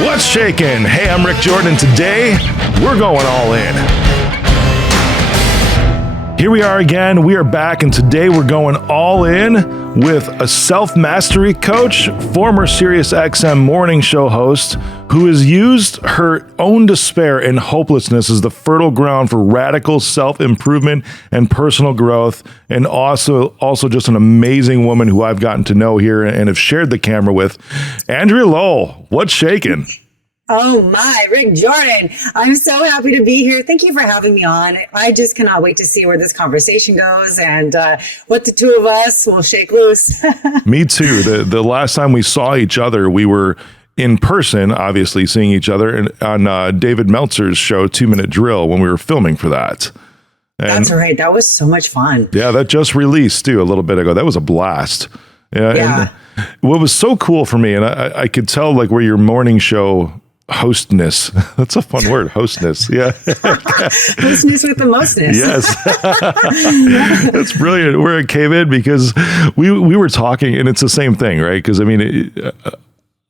What's shaking? Hey, I'm Rick Jordan, and today we're going all in. Here we are again. We are back, and today we're going all in with a self-mastery coach, former SiriusXM morning show host, who has used her own despair and hopelessness as the fertile ground for radical self-improvement and personal growth, and also just an amazing woman who I've gotten to know here and have shared the camera with. Andrea Lowell, what's shaking? Oh my, Rick Jordan. I'm so happy to be here. Thank you for having me on. I just cannot wait to see where this conversation goes and what the two of us will shake loose. Me too. The last time we saw each other, we were in person, obviously seeing each other on David Meltzer's show, 2 Minute Drill, when we were filming for that. And that's right. That was so much fun. Yeah, that just released too a little bit ago. That was a blast. Yeah. And what was so cool for me, and I could tell like where your morning show hostness. That's a fun word, hostness. Yeah. Hostness with the mostness. Yes. That's brilliant. Where it came in because we were talking, and it's the same thing, right? Because I mean,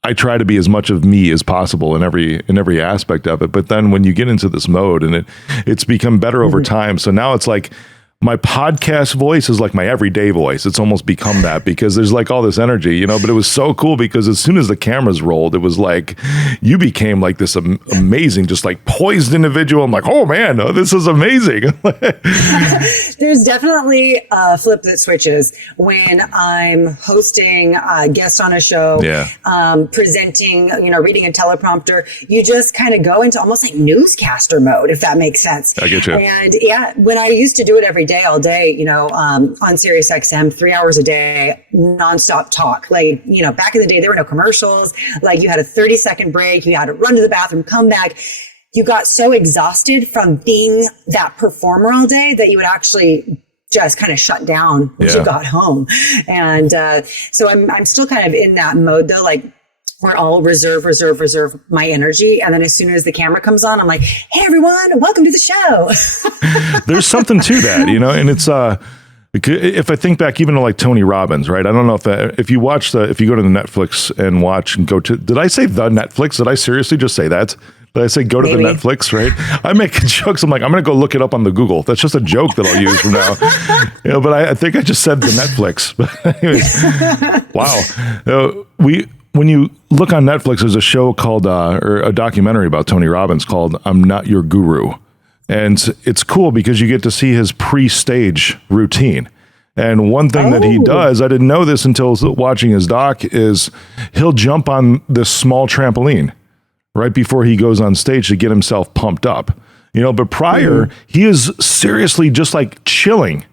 I try to be as much of me as possible in every aspect of it. But then when you get into this mode, and it's become better over time. So now it's like my podcast voice is like my everyday voice. It's almost become that because there's like all this energy, you know, but it was so cool because as soon as the cameras rolled, it was like, you became like this amazing, just like poised individual. I'm like, oh man, this is amazing. There's definitely a flip that switches when I'm hosting a guest on a show, presenting, you know, reading a teleprompter. You just kind of go into almost like newscaster mode, if that makes sense. I get you. And yeah, when I used to do it every day, all day, you know, on SiriusXM, 3 hours a day, nonstop talk. Like, you know, back in the day, there were no commercials. Like you had a 30-second break. You had to run to the bathroom, come back. You got so exhausted from being that performer all day that you would actually just kind of shut down when you got home. And so I'm still kind of in that mode though, like, we're all reserve my energy. And then as soon as the camera comes on, I'm like, hey, everyone, welcome to the show. There's something to that, you know, and it's, if I think back even to like Tony Robbins, right? I don't know if you go to the Netflix and watch and go to, did I say the Netflix? Did I seriously just say that? Did I say go to the Netflix, right? I make jokes. I'm like, I'm going to go look it up on the Google. That's just a joke that I'll use from now. You know, but I think I just said the Netflix. But anyways, wow. When you look on Netflix, there's a show called, or a documentary about Tony Robbins called I'm Not Your Guru. And it's cool because you get to see his pre-stage routine. And one thing that he does, I didn't know this until watching his doc, is he'll jump on this small trampoline right before he goes on stage to get himself pumped up. You know, but prior, he is seriously just like chilling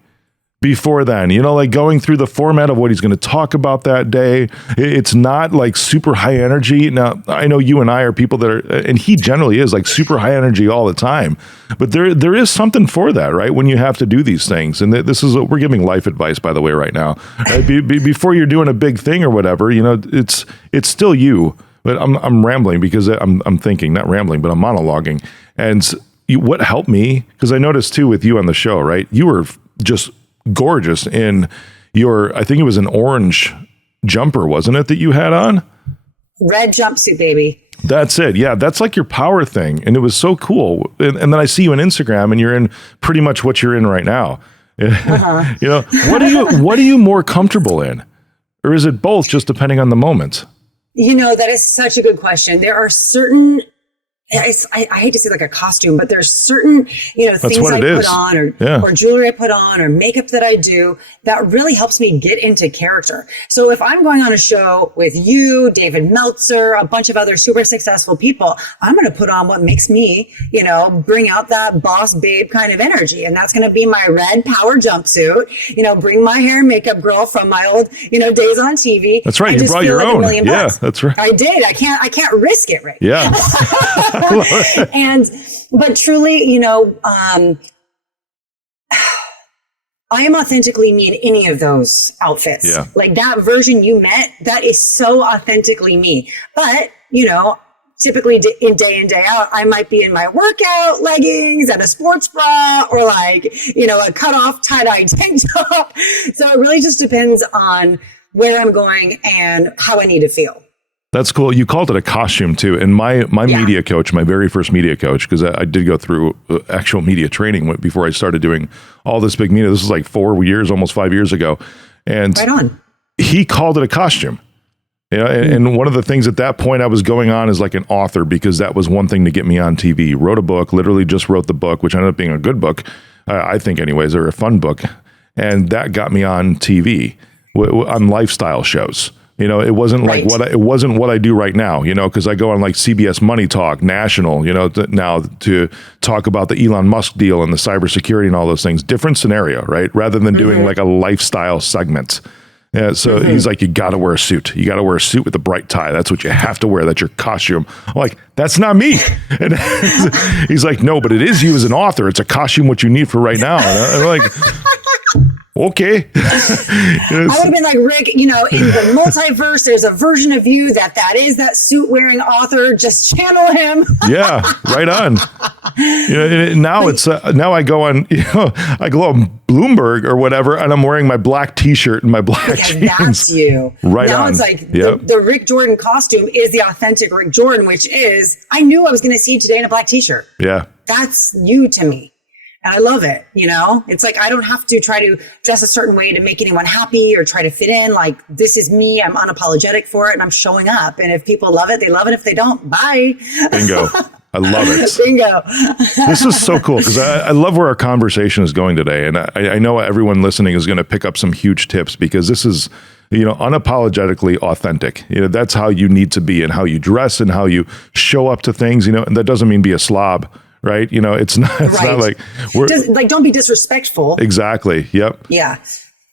before then, you know, like going through the format of what he's going to talk about that day. It's not like super high energy. Now, I know you and I are people that are, and he generally is like super high energy all the time, but there is something for that, right? When you have to do these things. And this is, we're giving life advice, by the way, right now, right? Before you're doing a big thing or whatever, you know, it's still you, but I'm rambling because I'm thinking, not rambling, but I'm monologuing. And what helped me, because I noticed too with you on the show, right? You were just gorgeous in your, I think it was an orange jumper, wasn't it, that you had on? Red jumpsuit, baby. That's it. Yeah, that's like your power thing. And it was so cool. And then I see you on Instagram and you're in pretty much what you're in right now. You know, what are you more comfortable in? Or is it both, just depending on the moment? You know, that is such a good question. There are certain, I hate to say like a costume, but there's certain, you know, things I put on or jewelry I put on or makeup that I do that really helps me get into character. So if I'm going on a show with you, David Meltzer, a bunch of other super successful people, I'm going to put on what makes me, you know, bring out that boss babe kind of energy. And that's going to be my red power jumpsuit, you know, bring my hair and makeup girl from my old, you know, days on TV. That's right. You brought your own. Yeah, that's right. I did. I can't risk it right now. But truly, you know, I am authentically me in any of those outfits. Yeah. Like that version you met, that is so authentically me. But, you know, typically in day out, I might be in my workout leggings and a sports bra or like, you know, a cut off tie-dye tank top. So it really just depends on where I'm going and how I need to feel. That's cool. You called it a costume too. And my media coach, my very first media coach, because I did go through actual media training before I started doing all this big media. This was like 4 years, almost 5 years ago. And right on. He called it a costume. You know, and one of the things at that point I was going on as like an author, because that was one thing to get me on TV. Wrote a book, literally just wrote the book, which ended up being a good book, I think anyways, or a fun book. And that got me on TV, on lifestyle shows. You know, it wasn't like it wasn't what I do right now, you know, because I go on like CBS Money Talk, National, you know, now to talk about the Elon Musk deal and the cybersecurity and all those things. Different scenario, right? Rather than doing like a lifestyle segment. Yeah, so he's like, you got to wear a suit. You got to wear a suit with a bright tie. That's what you have to wear. That's your costume. I'm like, that's not me. And he's like, no, but it is you as an author. It's a costume what you need for right now. And I'm like, okay. I would have been like, Rick, you know, in the multiverse, there's a version of you that is that suit wearing author. Just channel him. Yeah, right on. You know, now it's now I go on, you know, I go on Bloomberg or whatever, and I'm wearing my black T-shirt and my black jeans. That's you. Right now on. It's like the Rick Jordan costume is the authentic Rick Jordan, which is, I knew I was going to see you today in a black T-shirt. Yeah. That's you to me. And I love it. You know, it's like, I don't have to try to dress a certain way to make anyone happy or try to fit in. Like, this is me. I'm unapologetic for it and I'm showing up. And if people love it, they love it. If they don't, bye. Bingo. I love it. Bingo. This is so cool because I love where our conversation is going today. And I know everyone listening is going to pick up some huge tips because this is, you know, unapologetically authentic. You know, that's how you need to be and how you dress and how you show up to things, you know, and that doesn't mean be a slob. Right. You know, it's not like don't be disrespectful. Exactly. Yep. Yeah.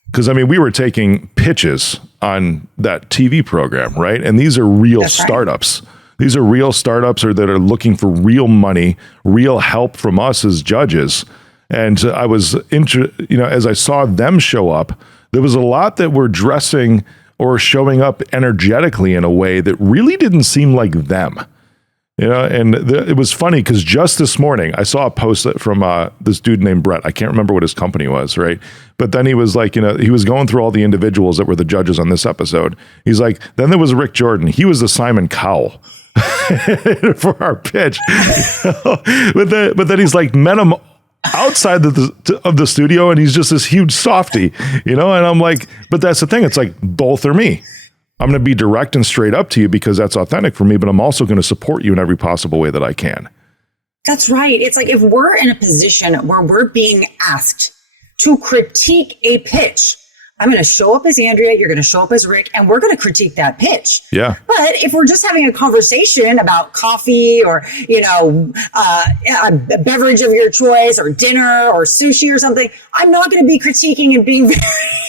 Because, I mean, we were taking pitches on that TV program. Right. And these are real startups. Right. These are real startups that are looking for real money, real help from us as judges. And I was, you know, as I saw them show up, there was a lot that were dressing or showing up energetically in a way that really didn't seem like them. You know, and it was funny because just this morning I saw a post from this dude named Brett. I can't remember what his company was, right? But then he was like, you know, he was going through all the individuals that were the judges on this episode. He's like, then there was Rick Jordan. He was the Simon Cowell for our pitch. But then he's like, met him outside of the studio and he's just this huge softy, you know? And I'm like, but that's the thing. It's like, both are me. I'm going to be direct and straight up to you because that's authentic for me, but I'm also going to support you in every possible way that I can. That's right. It's like if we're in a position where we're being asked to critique a pitch, I'm going to show up as Andrea, you're going to show up as Rick, and we're going to critique that pitch. Yeah. But if we're just having a conversation about coffee or, you know, a beverage of your choice or dinner or sushi or something, I'm not going to be critiquing and being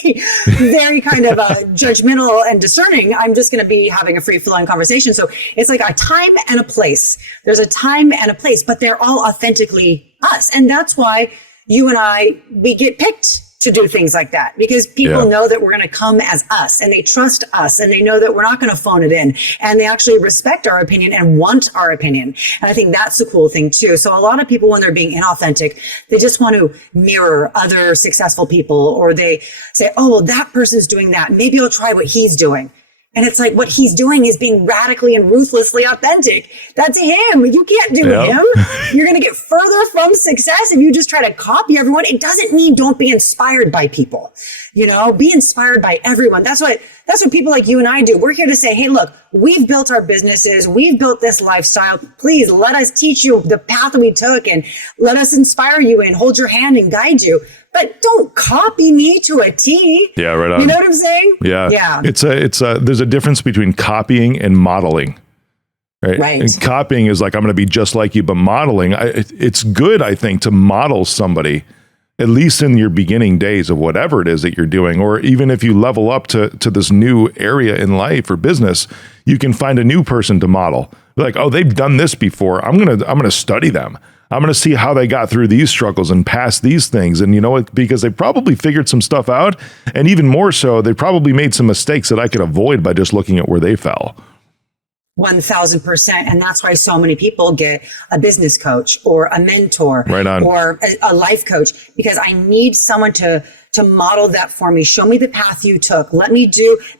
very, very kind of judgmental and discerning. I'm just going to be having a free flowing conversation. So it's like a time and a place. There's a time and a place, but they're all authentically us. And that's why you and we get picked to do things like that because people know that we're going to come as us and they trust us and they know that we're not going to phone it in and they actually respect our opinion and want our opinion. And I think that's the cool thing too. So a lot of people, when they're being inauthentic, they just want to mirror other successful people or they say, oh, well, that person's doing that. Maybe I'll try what he's doing. And it's like what he's doing is being radically and ruthlessly authentic. That's him. You can't do him. You're going to get further from success if you just try to copy everyone. It doesn't mean don't be inspired by people. You know, be inspired by everyone. That's what people like you and I do. We're here to say, hey, look, we've built our businesses. We've built this lifestyle. Please let us teach you the path that we took and let us inspire you and hold your hand and guide you. But don't copy me to a T. Yeah, right on. You know what I'm saying? Yeah. Yeah. There's a difference between copying and modeling. Right. And copying is like, I'm going to be just like you, but modeling, it's good, I think, to model somebody, at least in your beginning days of whatever it is that you're doing, or even if you level up to this new area in life or business, you can find a new person to model. Like, oh, they've done this before. I'm going to study them. I'm going to see how they got through these struggles and past these things. And you know what? Because they probably figured some stuff out. And even more so, they probably made some mistakes that I could avoid by just looking at where they fell. 1000%. And that's why so many people get a business coach or a mentor or a life coach, because I need someone to to model that for me. Show me the path you took. Let me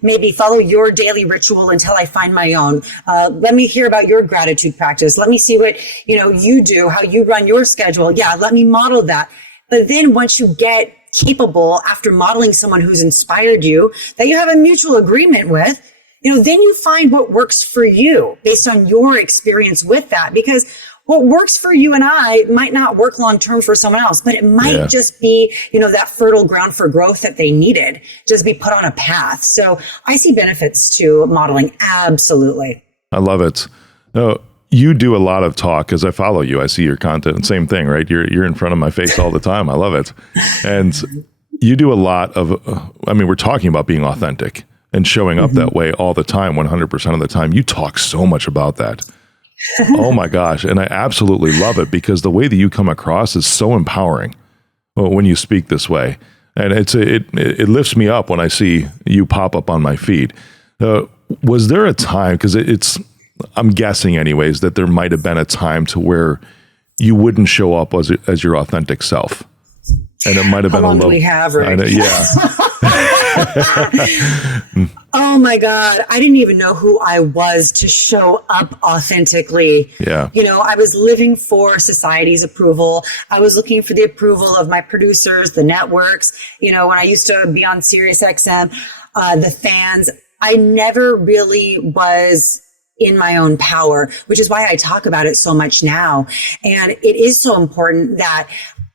maybe follow your daily ritual until I find my own. Let me hear about your gratitude practice. Let me see what, you do, how you run your schedule. Yeah, let me model that. But then once you get capable after modeling someone who's inspired you, that you have a mutual agreement with, then you find what works for you based on your experience with that. Because what works for you and I might not work long term for someone else, but it might just be, that fertile ground for growth that they needed, just be put on a path. So I see benefits to modeling. Absolutely. I love it. You do a lot of talk as I follow you. I see your content. Same thing, right? You're in front of my face all the time. I love it. And you do a lot of, we're talking about being authentic and showing up that way all the time, 100% of the time. You talk so much about that. Oh my gosh. And I absolutely love it because the way that you come across is so empowering when you speak this way. And it lifts me up when I see you pop up on my feed. Was there a time, because I'm guessing anyways, that there might have been a time to where you wouldn't show up as your authentic self. And it might have been a little. Do we have, right? Yeah. Oh my God. I didn't even know who I was to show up authentically. Yeah. I was living for society's approval. I was looking for the approval of my producers, the networks. When I used to be on Sirius XM, the fans, I never really was in my own power, which is why I talk about it so much now. And it is so important that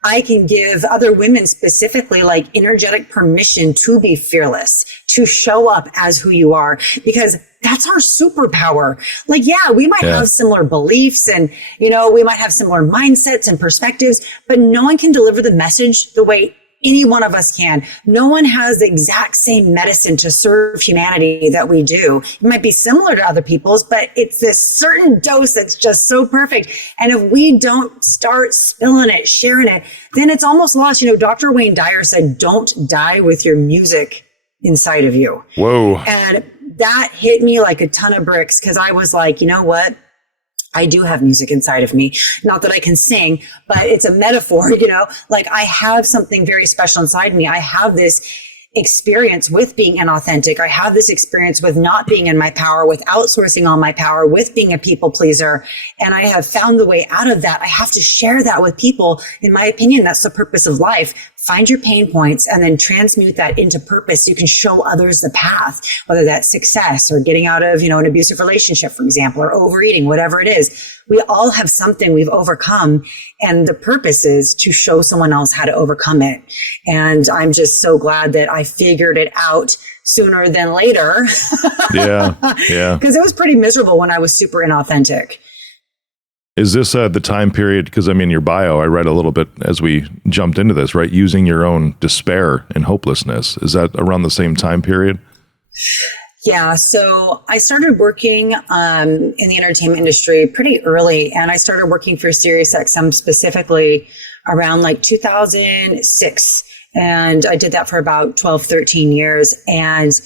I can give other women specifically like energetic permission to be fearless, to show up as who you are, because that's our superpower. Like, yeah, we might have similar beliefs and, we might have similar mindsets and perspectives, but no one can deliver the message the way any one of us can. No one has the exact same medicine to serve humanity that we do. It might be similar to other people's, but it's this certain dose that's just so perfect. And if we don't start spilling it, sharing it, then it's almost lost. Dr. Wayne Dyer said, don't die with your music inside of you. Whoa. And that hit me like a ton of bricks because I was like, you know what? I do have music inside of me. Not that I can sing, but it's a metaphor, like I have something very special inside me. I have this experience with being inauthentic. I have this experience with not being in my power, with outsourcing all my power, with being a people pleaser. And I have found the way out of that. I have to share that with people. In my opinion, that's the purpose of life. Find your pain points and then transmute that into purpose so you can show others the path, whether that's success or getting out of, an abusive relationship, for example, or overeating, whatever it is. We all have something we've overcome, and the purpose is to show someone else how to overcome it. And I'm just so glad that I figured it out sooner than later. Yeah. Because it was pretty miserable when I was super inauthentic. Is this the time period? Because your bio, I read a little bit as we jumped into this, right? Using your own despair and hopelessness. Is that around the same time period? Yeah. So I started working in the entertainment industry pretty early, and I started working for SiriusXM specifically around like 2006. And I did that for about 12, 13 years. And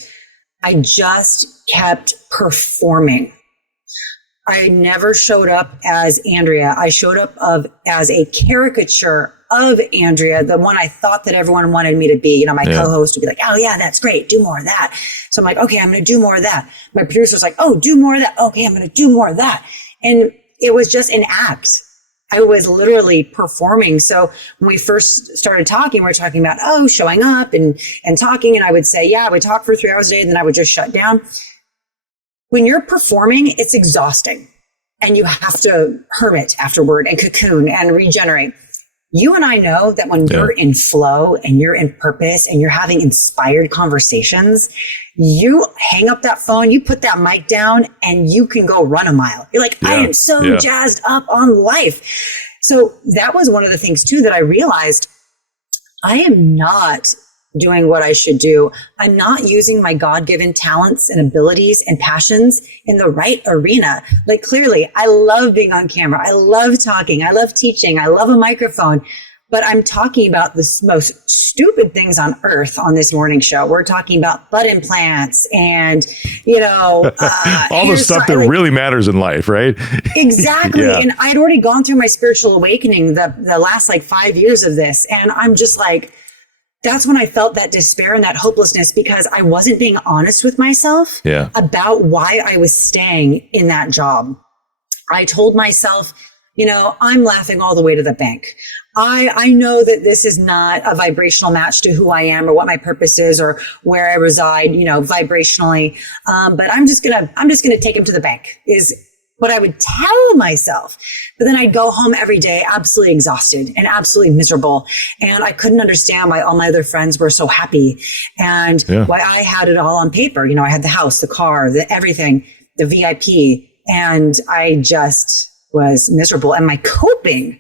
I just kept performing. I never showed up as Andrea. I showed up as a caricature of Andrea, the one I thought that everyone wanted me to be. My co-host would be like, oh yeah, that's great. Do more of that. So I'm like, okay, I'm going to do more of that. My producer was like, oh, do more of that. Okay, I'm going to do more of that. And it was just an act. I was literally performing. So when we first started talking, we were talking about, showing up and talking. And I would say, yeah, I would talk for 3 hours a day, and then I would just shut down. When you're performing, it's exhausting and you have to hermit afterward and cocoon and regenerate. You and I know that when you're in flow and you're in purpose and you're having inspired conversations, you hang up that phone, you put that mic down, and you can go run a mile. You're like, I am so jazzed up on life. So that was one of the things too that I realized. I am not doing what I should do. I'm not using my God-given talents and abilities and passions in the right arena. Like clearly, I love being on camera. I love talking. I love teaching. I love a microphone. But I'm talking about the most stupid things on earth on this morning show. We're talking about butt implants and, all the stuff that really matters in life, right? Exactly. And I'd already gone through my spiritual awakening the last 5 years of this. And I'm just like, that's when I felt that despair and that hopelessness, because I wasn't being honest with myself about why I was staying in that job. I told myself, I'm laughing all the way to the bank. I know that this is not a vibrational match to who I am or what my purpose is or where I reside, vibrationally. But I'm just gonna take him to the bank is what I would tell myself. But then I'd go home every day absolutely exhausted and absolutely miserable. And I couldn't understand why all my other friends were so happy and why I had it all on paper. I had the house, the car, the everything, the VIP. And I just was miserable. And my coping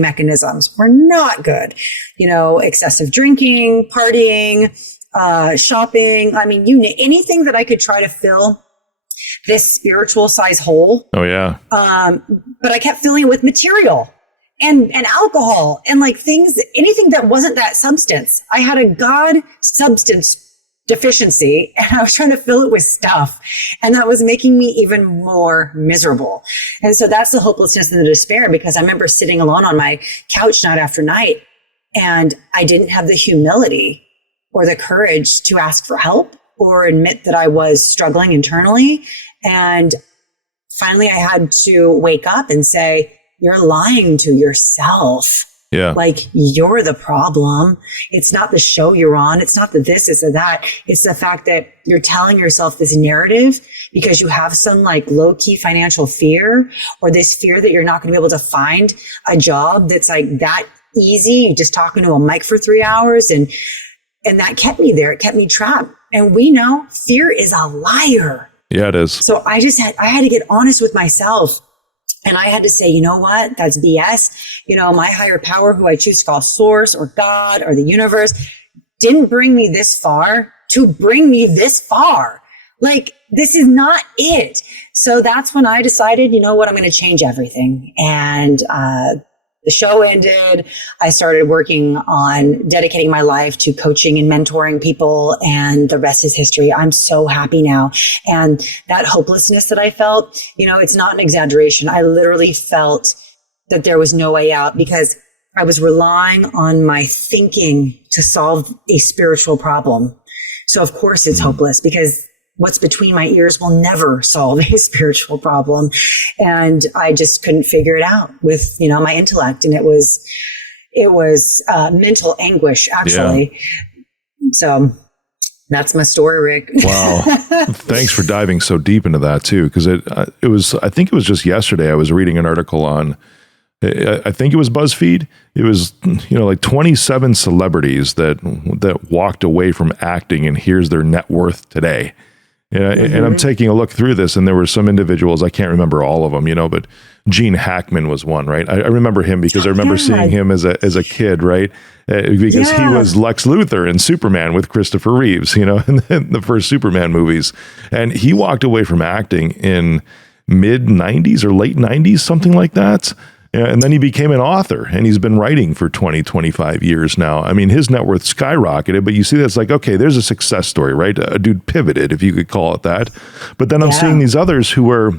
mechanisms were not good. Excessive drinking, partying, shopping. I mean, anything that I could try to fill this spiritual size hole. Oh yeah. But I kept filling it with material and alcohol and like things, anything that wasn't that substance. I had a God substance deficiency and I was trying to fill it with stuff. And that was making me even more miserable. And so that's the hopelessness and the despair, because I remember sitting alone on my couch night after night and I didn't have the humility or the courage to ask for help or admit that I was struggling internally. And finally, I had to wake up and say, you're lying to yourself. Yeah. Like, you're the problem. It's not the show you're on. It's not the this, it's the that. It's the fact that you're telling yourself this narrative because you have some like low key financial fear, or this fear that you're not going to be able to find a job that's like that easy. You're just talking to a mic for 3 hours. And that kept me there. It kept me trapped. And we know fear is a liar. Yeah, it is. So I had to get honest with myself. And I had to say, you know what? That's BS. My higher power, who I choose to call source or God or the universe, didn't bring me this far to bring me this far. Like, this is not it. So that's when I decided, you know what? I'm going to change everything. And, the show ended. I started working on dedicating my life to coaching and mentoring people, and the rest is history. I'm so happy now. And that hopelessness that I felt, it's not an exaggeration. I literally felt that there was no way out because I was relying on my thinking to solve a spiritual problem. So of course it's hopeless, because what's between my ears will never solve a spiritual problem. And I just couldn't figure it out with, my intellect. And it was mental anguish, actually. Yeah. So that's my story, Rick. Wow. Thanks for diving so deep into that too. Cause I think it was just yesterday I was reading an article on, I think it was BuzzFeed. It was, like 27 celebrities that walked away from acting, and here's their net worth today. And I'm taking a look through this, and there were some individuals, I can't remember all of them, but Gene Hackman was one, right? I remember him because I remember seeing him as a kid, right? Because he was Lex Luthor in Superman with Christopher Reeves, in the first Superman movies. And he walked away from acting in mid 90s or late 90s, something like that. And then he became an author, and he's been writing for 20, 25 years now. I mean, his net worth skyrocketed, but you see that's like, okay, there's a success story, right? A dude pivoted, if you could call it that. But then I'm seeing these others who are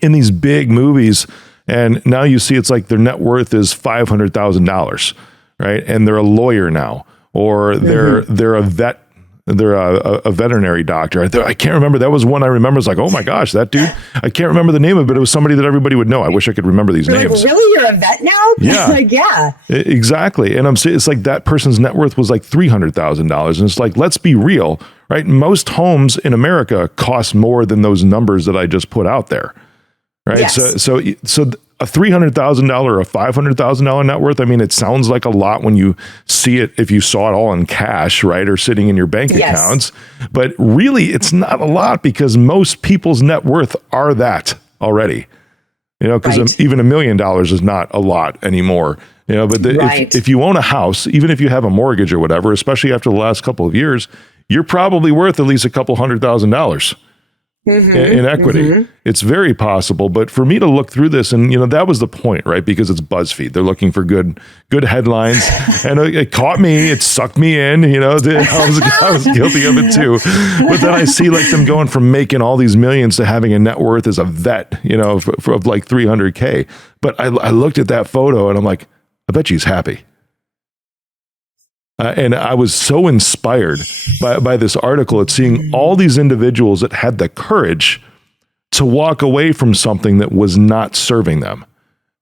in these big movies, and now you see it's like their net worth is $500,000, right? And they're a lawyer now, or they're a vet. They're a veterinary doctor. I can't remember. That was one I remember. It's like, oh my gosh, that dude. I can't remember the name of it. It was somebody that everybody would know. I wish I could remember these names. Like, really? You're a vet now? Yeah. Yeah. Exactly. And it's like that person's net worth was like $300,000. And it's like, let's be real, right? Most homes in America cost more than those numbers that I just put out there. Right. Yes. So a $300,000 or a $500,000 net worth. I mean, it sounds like a lot when you see it, if you saw it all in cash, right? Or sitting in your bank accounts, but really it's not a lot, because most people's net worth are that already, because even $1 million is not a lot anymore, but if you own a house, even if you have a mortgage or whatever, especially after the last couple of years, you're probably worth at least a couple $100,000. In equity. It's very possible. But for me to look through this, and that was the point, right? Because it's BuzzFeed. They're looking for good headlines. And it caught me. It sucked me in. I was guilty of it too. But then I see like them going from making all these millions to having a net worth as a vet, of like 300K. But I looked at that photo and I'm like, I bet she's happy. And I was so inspired by this article at seeing all these individuals that had the courage to walk away from something that was not serving them,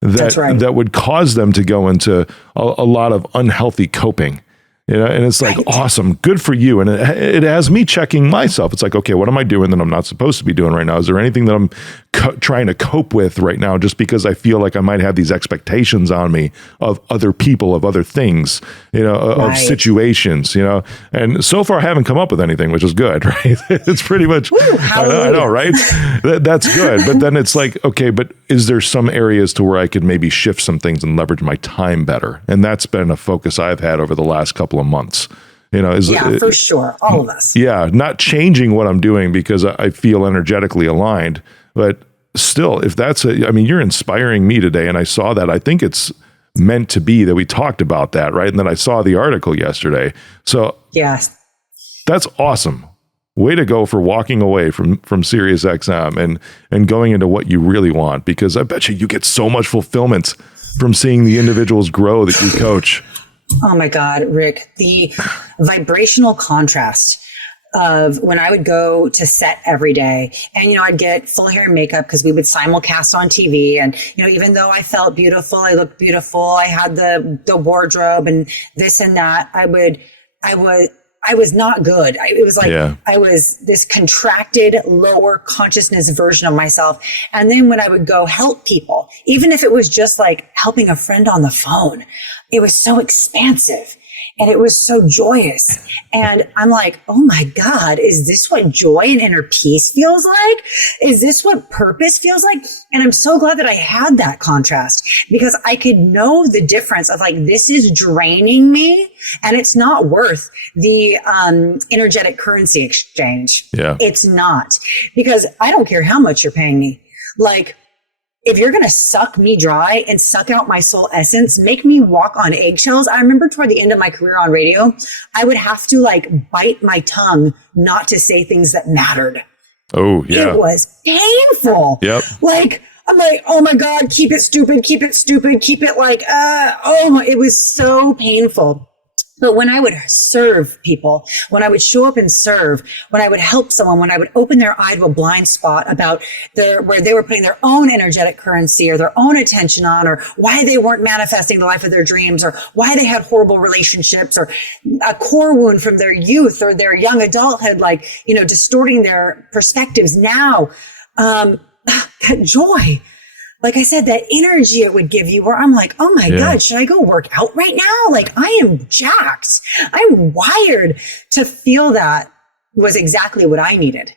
that would cause them to go into a lot of unhealthy coping. And it's like, awesome, good for you. And it has me checking myself. It's like, okay, what am I doing that I'm not supposed to be doing right now? Is there anything that I'm trying to cope with right now just because I feel like I might have these expectations on me of other people, of other things, of situations, and so far I haven't come up with anything, which is good, right? It's pretty much, I know, right? That's good. But then it's like, okay, but is there some areas to where I could maybe shift some things and leverage my time better? And that's been a focus I've had over the last couple of months. For sure. All of us. Yeah. Not changing what I'm doing because I feel energetically aligned, but still, if that's you're inspiring me today. And I saw that. I think it's meant to be that we talked about that. Right. And then I saw the article yesterday. So yes, that's awesome. Way to go for walking away from SiriusXM and going into what you really want, because I bet you get so much fulfillment from seeing the individuals grow that you coach. Oh my God, Rick, the vibrational contrast of when I would go to set every day and, I'd get full hair and makeup because we would simulcast on TV. And, even though I felt beautiful, I looked beautiful, I had the wardrobe and this and that, I was not good. It was like, I was this contracted, lower consciousness version of myself. And then when I would go help people, even if it was just like helping a friend on the phone, it was so expansive and it was so joyous. And I'm like, oh my God, is this what joy and inner peace feels like? Is this what purpose feels like? And I'm so glad that I had that contrast, because I could know the difference of like, this is draining me and it's not worth the energetic currency exchange. Yeah. It's not, because I don't care how much you're paying me. Like, if you're going to suck me dry and suck out my soul essence, make me walk on eggshells. I remember toward the end of my career on radio, I would have to like bite my tongue not to say things that mattered. Oh, yeah. It was painful. Yep. Like, I'm like, oh my God, keep it stupid, keep it like, it was so painful. But when I would serve people, when I would show up and serve, when I would help someone, when I would open their eye to a blind spot about where they were putting their own energetic currency or their own attention on, or why they weren't manifesting the life of their dreams, or why they had horrible relationships, or a core wound from their youth or their young adulthood, like, distorting their perspectives now, that joy. Like I said, that energy it would give you, where I'm like, oh my God, should I go work out right now? Like, I am jacked. I'm wired to feel. That was exactly what I needed.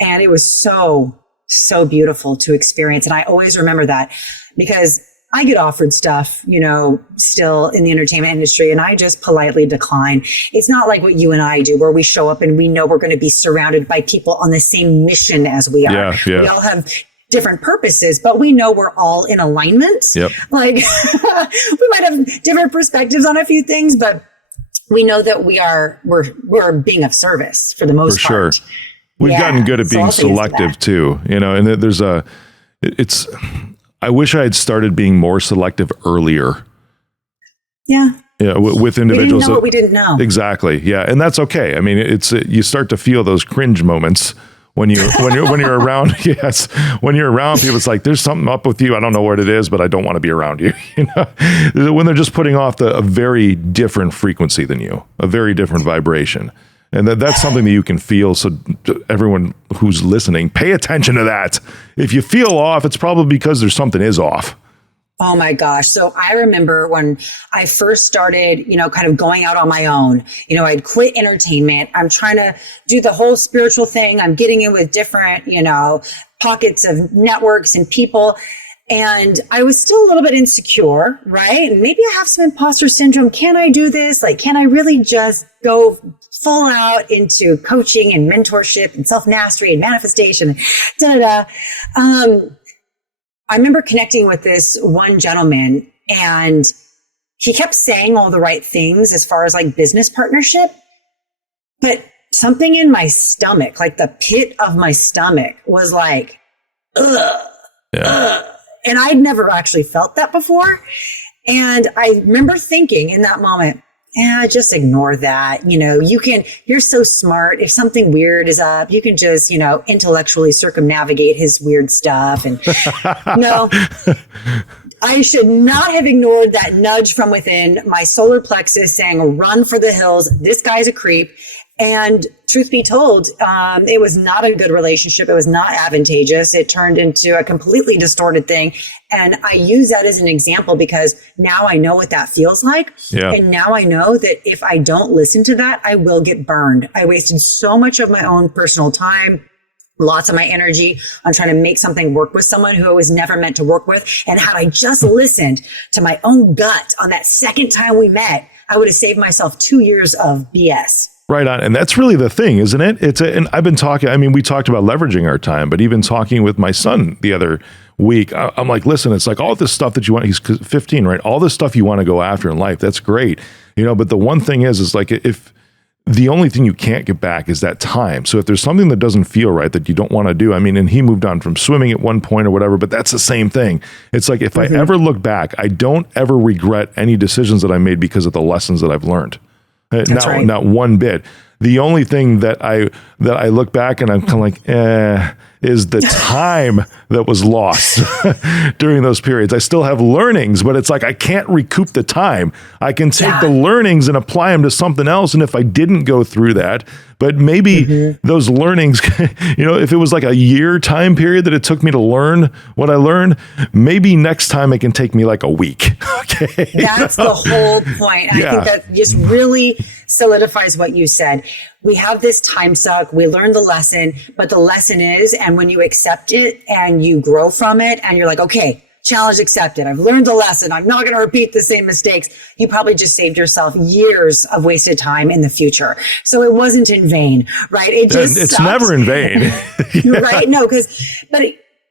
And it was so, so beautiful to experience. And I always remember that, because I get offered stuff, still in the entertainment industry, and I just politely decline. It's not like what you and I do, where we show up and we know we're going to be surrounded by people on the same mission as we are. Yeah. We all have different purposes, but we know we're all in alignment. Yep. Like, we might have different perspectives on a few things, but we know that we're being of service for the most part. Sure. We've gotten good at being selective too, and there's I wish I had started being more selective earlier. Yeah. Yeah, with individuals. We didn't know what we didn't know. Exactly. Yeah. And that's okay. I mean, you start to feel those cringe moments when you're around, when you're around people. It's like, there's something up with you. I don't know what it is, but I don't want to be around you. When they're just putting off a very different frequency than you, a very different vibration. And that's something that you can feel. So everyone who's listening, pay attention to that. If you feel off, it's probably because there's something is off. Oh my gosh. So I remember when I first started, kind of going out on my own, I'd quit entertainment. I'm trying to do the whole spiritual thing. I'm getting in with different, pockets of networks and people. And I was still a little bit insecure, right? And maybe I have some imposter syndrome. Can I do this? Like, can I really just go full out into coaching and mentorship and self-mastery and manifestation? I remember connecting with this one gentleman, and he kept saying all the right things as far as like business partnership, but something in my stomach, like the pit of my stomach, was like, ugh, ugh. And I'd never actually felt that before. And I remember thinking in that moment, just ignore that. You're so smart. If something weird is up, you can just, intellectually circumnavigate his weird stuff. And no, I should not have ignored that nudge from within my solar plexus saying, run for the hills. This guy's a creep. And truth be told, it was not a good relationship. It was not advantageous. It turned into a completely distorted thing. And I use that as an example because now I know what that feels like. Yeah. And now I know that if I don't listen to that, I will get burned. I wasted so much of my own personal time, lots of my energy on trying to make something work with someone who I was never meant to work with. And had I just listened to my own gut on that second time we met, I would have saved myself 2 years of BS. Right on. And that's really the thing, isn't it? And I've been talking, we talked about leveraging our time, but even talking with my son the other week, I'm like, listen, it's like all this stuff that you want, he's 15, right? All this stuff you want to go after in life, that's great. But the one thing is like, if the only thing you can't get back is that time. So if there's something that doesn't feel right that you don't want to do, and he moved on from swimming at one point or whatever, but that's the same thing. It's like, if I ever look back, I don't ever regret any decisions that I made because of the lessons that I've learned. Not one bit. The only thing that I look back and I'm kind of like, is the time that was lost during those periods. I still have learnings, but it's like I can't recoup the time. I can take the learnings and apply them to something else. And if I didn't go through that, but maybe those learnings, if it was like a year time period that it took me to learn what I learned, maybe next time it can take me like a week. Okay. That's the whole point. I think that just really solidifies what you said. We have this time suck. We learned the lesson, but the lesson is, and when you accept it and you grow from it and you're like, okay, challenge accepted. I've learned the lesson. I'm not going to repeat the same mistakes. You probably just saved yourself years of wasted time in the future. So it wasn't in vain, right? It's never in vain. Right? No, but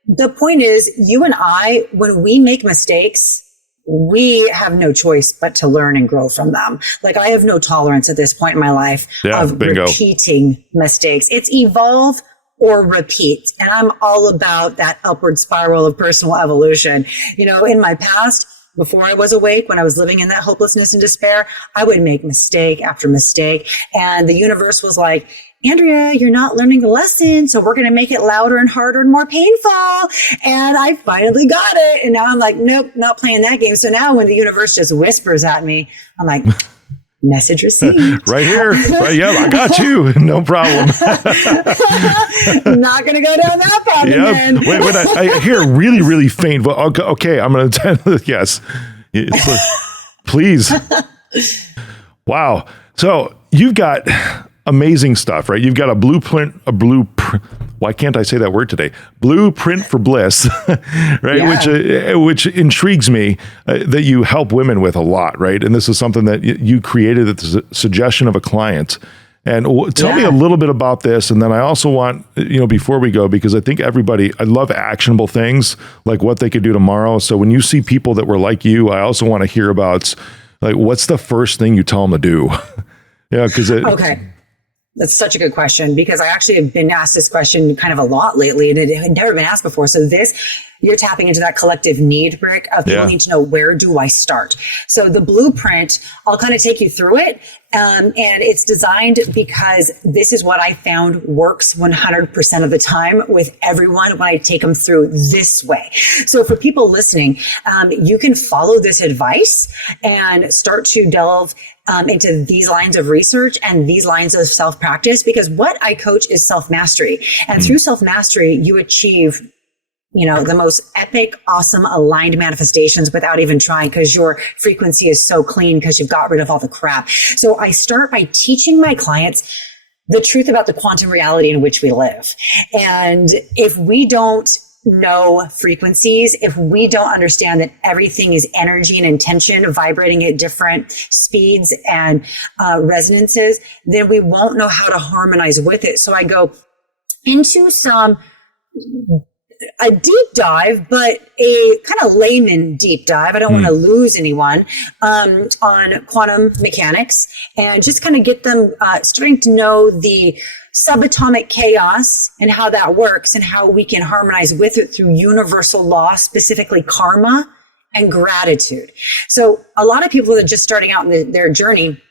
the point is, you and I, when we make mistakes, we have no choice but to learn and grow from them. Like, I have no tolerance at this point in my life of repeating mistakes. It's evolve or repeat. And I'm all about that upward spiral of personal evolution. In my past, before I was awake, when I was living in that hopelessness and despair, I would make mistake after mistake. And the universe was like, Andrea, you're not learning the lesson, so we're going to make it louder and harder and more painful. And I finally got it. And now I'm like, nope, not playing that game. So now when the universe just whispers at me, I'm like, message received. Right here. Right, yeah, I got you. No problem. Not going to go down that path. Yep. Wait, I hear a really, really faint. Okay, I'm going to, yes. Please. Wow. So you've got amazing stuff, right? You've got a blueprint, why can't I say that word today? Blueprint for Bliss, right? Yeah. Which intrigues me that you help women with a lot, right? And this is something that you created at the suggestion of a client. And tell me a little bit about this. And then I also want, before we go, because I think I love actionable things, like what they could do tomorrow. So when you see people that were like you, I also want to hear about, like, what's the first thing you tell them to do? Okay. That's such a good question, because I actually have been asked this question kind of a lot lately, and it had never been asked before. So you're tapping into that collective need, Rick, of people need to know, where do I start? So the blueprint, I'll kind of take you through it. And it's designed because this is what I found works 100% of the time with everyone when I take them through this way. So for people listening, you can follow this advice and start to delve into these lines of research and these lines of self-practice, because what I coach is self-mastery. And through self-mastery, you achieve the most epic, awesome, aligned manifestations without even trying, because your frequency is so clean because you've got rid of all the crap. So I start by teaching my clients the truth about the quantum reality in which we live. And if we don't know frequencies, if we don't understand that everything is energy and intention vibrating at different speeds and resonances, then we won't know how to harmonize with it. So I go into a deep dive, but a kind of layman deep dive. I don't want to lose anyone on quantum mechanics, and just kind of get them starting to know the subatomic chaos and how that works and how we can harmonize with it through universal law, specifically karma and gratitude. So a lot of people that are just starting out in their journey,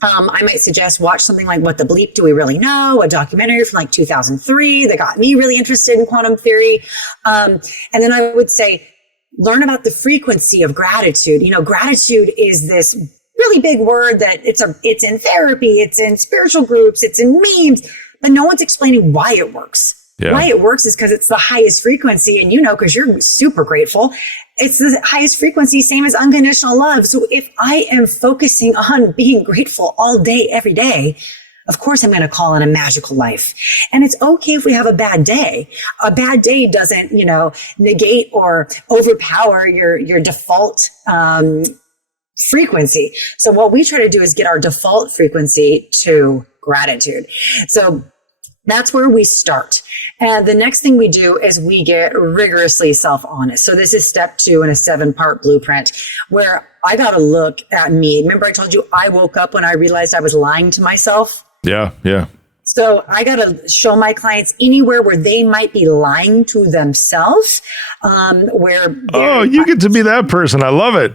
I might suggest watch something like What the Bleep Do We Really Know, a documentary from like 2003 that got me really interested in quantum theory. And then I would say, learn about the frequency of gratitude. You know, gratitude is this really big word that it's in therapy, it's in spiritual groups, it's in memes, but no one's explaining why it works. Yeah. Why it works is because it's the highest frequency. And you know, because you're super grateful, it's the highest frequency, same as unconditional love. So if I am focusing on being grateful all day, every day, of course, I'm going to call in a magical life. And it's okay if we have a bad day. A bad day doesn't, you know, negate or overpower your default frequency. So what we try to do is get our default frequency to gratitude. So that's where we start. And the next thing we do is we get rigorously self-honest. So this is step 2 in a 7-part blueprint where I got to look at me. Remember I told you I woke up when I realized I was lying to myself? Yeah, yeah. So I got to show my clients anywhere where they might be lying to themselves, where you get to be that person. I love it.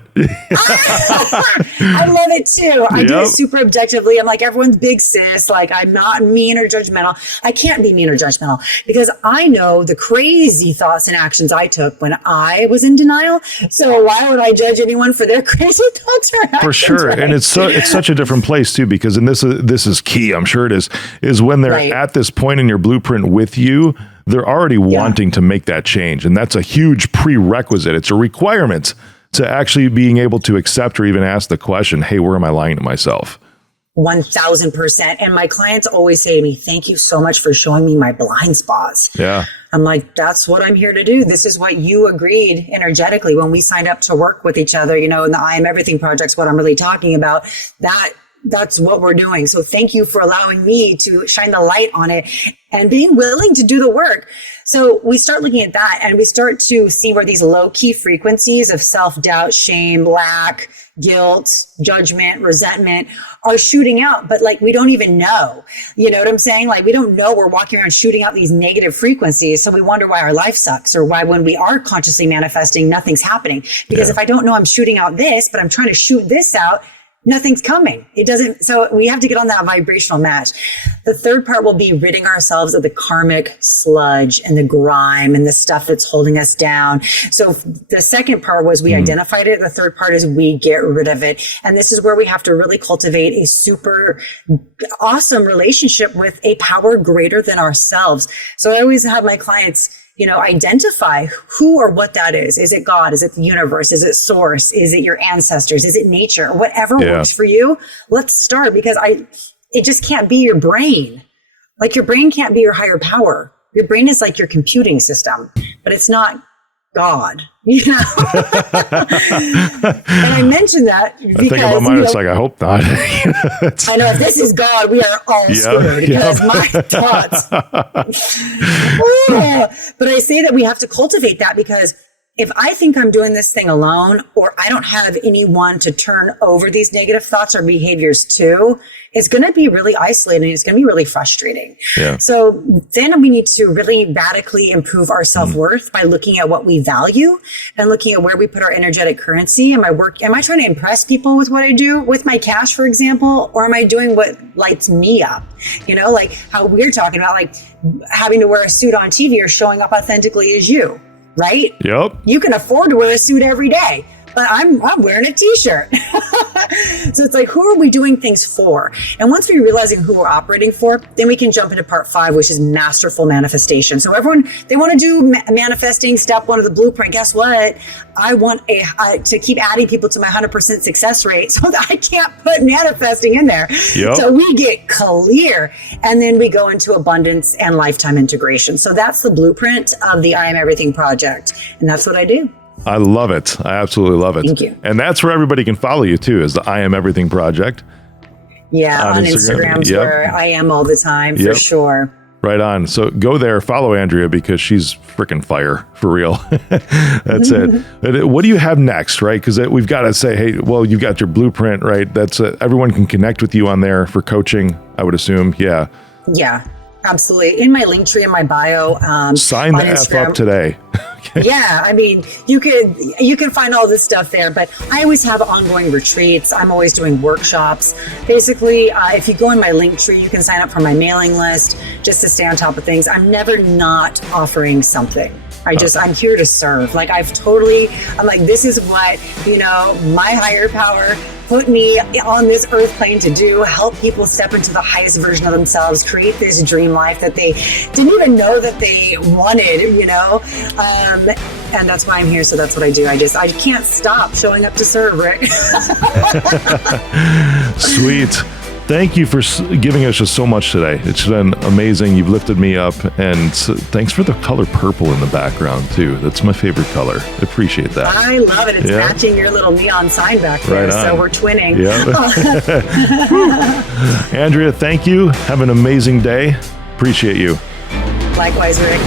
I love it too. I do it super objectively. I'm like, everyone's big sis. Like, I'm not mean or judgmental. I can't be mean or judgmental because I know the crazy thoughts and actions I took when I was in denial. So why would I judge anyone for their crazy thoughts or actions? For sure. Right? And it's such a different place too, because, and this is key, I'm sure it is when they're at this point in your blueprint with you, they're already wanting to make that change. And that's a huge prerequisite. It's a requirement to actually being able to accept or even ask the question, hey, where am I lying to myself? 1000%. And my clients always say to me, thank you so much for showing me my blind spots. Yeah. I'm like, that's what I'm here to do. This is what you agreed energetically when we signed up to work with each other, you know, in the I Am Everything project's what I'm really talking about. That's what we're doing. So thank you for allowing me to shine the light on it and being willing to do the work. So we start looking at that and we start to see where these low key frequencies of self-doubt, shame, lack, guilt, judgment, resentment are shooting out, but like, we don't even know, you know what I'm saying? Like, we don't know we're walking around shooting out these negative frequencies. So we wonder why our life sucks or why when we are consciously manifesting, nothing's happening. Because if I don't know I'm shooting out this, but I'm trying to shoot this out, nothing's coming. It doesn't. So we have to get on that vibrational match. The third part will be ridding ourselves of the karmic sludge and the grime and the stuff that's holding us down. So the second part was we identified it. The third part is we get rid of it. And this is where we have to really cultivate a super awesome relationship with a power greater than ourselves. So I always have my clients, you know, identify who or what that is. Is it God? Is it the universe? Is it source? Is it your ancestors? Is it nature? Whatever works for you, let's start, because it just can't be your brain. Like, your brain can't be your higher power. Your brain is like your computing system, but it's not God, you know? And I mentioned that because, I think about mine, it's like, I hope not. I know if this is God, we are all screwed because my thoughts. But I say that we have to cultivate that, because if I think I'm doing this thing alone, or I don't have anyone to turn over these negative thoughts or behaviors to, it's going to be really isolating. It's going to be really frustrating. Yeah. So then we need to really radically improve our self-worth by looking at what we value and looking at where we put our energetic currency. Am I trying to impress people with what I do with my cash, for example, or am I doing what lights me up? You know, like how we're talking about, like having to wear a suit on TV or showing up authentically as you. Right? Yep. You can afford to wear a suit every day, but I'm wearing a t-shirt. So it's like, who are we doing things for? And once we realizing who we're operating for, then we can jump into part 5, which is masterful manifestation. So everyone, they want to do manifesting step 1 of the blueprint. Guess what? I want to keep adding people to my 100% success rate so that I can't put manifesting in there. Yep. So we get clear, and then we go into abundance and lifetime integration. So that's the blueprint of the I Am Everything project. And that's what I do. I love it. I absolutely love it. Thank you. And that's where everybody can follow you too, is the I Am Everything project. Yeah, on Instagram's where I am all the time, for sure. Right on. So go there, follow Andrea, because she's freaking fire, for real. That's it. What do you have next, right? Because we've got to say, hey, well, you've got your blueprint, right? That's everyone can connect with you on there for coaching, I would assume. Yeah. Yeah, absolutely. In my link tree in my bio. Sign the F up today. Yeah, I mean, you can find all this stuff there, but I always have ongoing retreats. I'm always doing workshops. Basically, if you go in my link tree, you can sign up for my mailing list just to stay on top of things. I'm never not offering something. I'm here to serve. Like I'm like, this is what, my higher power put me on this earth plane to do, help people step into the highest version of themselves, create this dream life that they didn't even know that they wanted, and that's why I'm here. So that's what I do. I can't stop showing up to serve, Rick. Sweet. Thank you for giving us just so much today. It's been amazing. You've lifted me up, and thanks for the color purple in the background too. That's my favorite color. I appreciate that. I love it. It's matching your little neon sign back there. Right on. So we're twinning. Andrea, thank you. Have an amazing day. Appreciate you. Likewise, Rick.